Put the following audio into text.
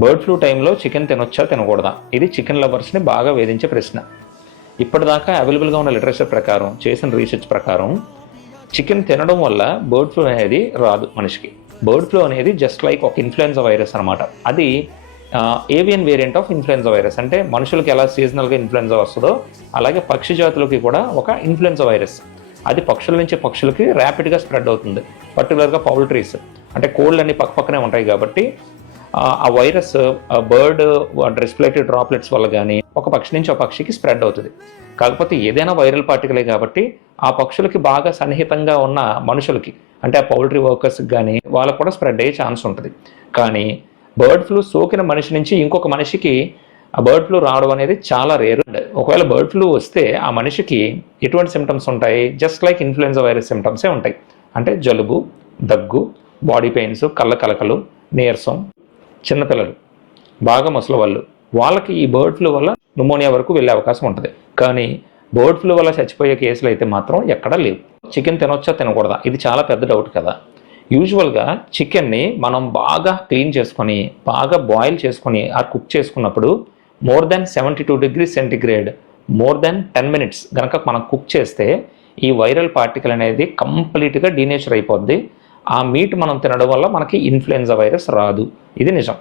Bird flu టైంలో chicken తినొచ్చా తినకూడదా? ఇది చికెన్ లవర్స్ని బాగా వేధించే ప్రశ్న. ఇప్పటిదాకా అవైలబుల్గా ఉన్న లిటరేచర్ ప్రకారం, చేసిన రీసెర్చ్ ప్రకారం చికెన్ తినడం వల్ల బర్డ్ ఫ్లూ అనేది రాదు మనిషికి. బర్డ్ ఫ్లూ అనేది జస్ట్ లైక్ ఒక ఇన్ఫ్లుయెన్జా వైరస్ అనమాట. అది avian variant of influenza virus. అంటే మనుషులకి ఎలా సీజనల్గా ఇన్ఫ్లుయెన్జా వస్తుందో అలాగే పక్షి జాతులకి కూడా ఒక ఇన్ఫ్లుయెన్జా వైరస్. అది పక్షుల నుంచి పక్షులకి ర్యాపిడ్గా స్ప్రెడ్ అవుతుంది. పర్టికులర్గా పౌల్ట్రీస్ అంటే కోళ్ళు అన్ని పక్కనే ఉంటాయి కాబట్టి ఆ వైరస్ బర్డ్ రెస్పిరేటరీ డ్రాప్లెట్స్ వల్ల కానీ ఒక పక్షి నుంచి ఒక పక్షికి స్ప్రెడ్ అవుతుంది. కాకపోతే ఏదైనా వైరల్ పార్టికలే కాబట్టి ఆ పక్షులకి బాగా సన్నిహితంగా ఉన్న మనుషులకి అంటే ఆ పౌల్ట్రీ వర్కర్స్కి కానీ వాళ్ళకు కూడా స్ప్రెడ్ అయ్యే ఛాన్స్ ఉంటుంది. కానీ బర్డ్ ఫ్లూ సోకిన మనిషి నుంచి ఇంకొక మనిషికి ఆ బర్డ్ ఫ్లూ రావడం అనేది చాలా రేర్. ఒకవేళ బర్డ్ ఫ్లూ వస్తే ఆ మనిషికి ఎటువంటి సిమ్టమ్స్ ఉంటాయి? జస్ట్ లైక్ ఇన్ఫ్లుయెన్జా వైరస్ సిమ్టమ్సే ఉంటాయి. అంటే జలుబు, దగ్గు, బాడీ పెయిన్స్, కళ్ళ కలకలు, నీరసం. చిన్నపిల్లలు, బాగా ముసలి వాళ్ళకి ఈ బర్డ్ ఫ్లూ వల్ల న్యూమోనియా వరకు వెళ్ళే అవకాశం ఉంటుంది. కానీ బర్డ్ ఫ్లూ వల్ల చచ్చిపోయే కేసులు అయితే మాత్రం ఎక్కడా లేవు. చికెన్ తినొచ్చా తినకూడదా? ఇది చాలా పెద్ద డౌట్ కదా. యూజువల్గా చికెన్ని మనం బాగా క్లీన్ చేసుకొని బాగా బాయిల్ చేసుకొని కుక్ చేసుకున్నప్పుడు more than 72 degrees centigrade more than 10 minutes కనుక మనం కుక్ చేస్తే ఈ వైరల్ పార్టికల్ అనేది కంప్లీట్గా డీనేచర్ అయిపోద్ది. ఆ మీట్ మనం తినడం వల్ల మనకి ఇన్ఫ్లుయెన్జా వైరస్ రాదు. ఇది నిజం.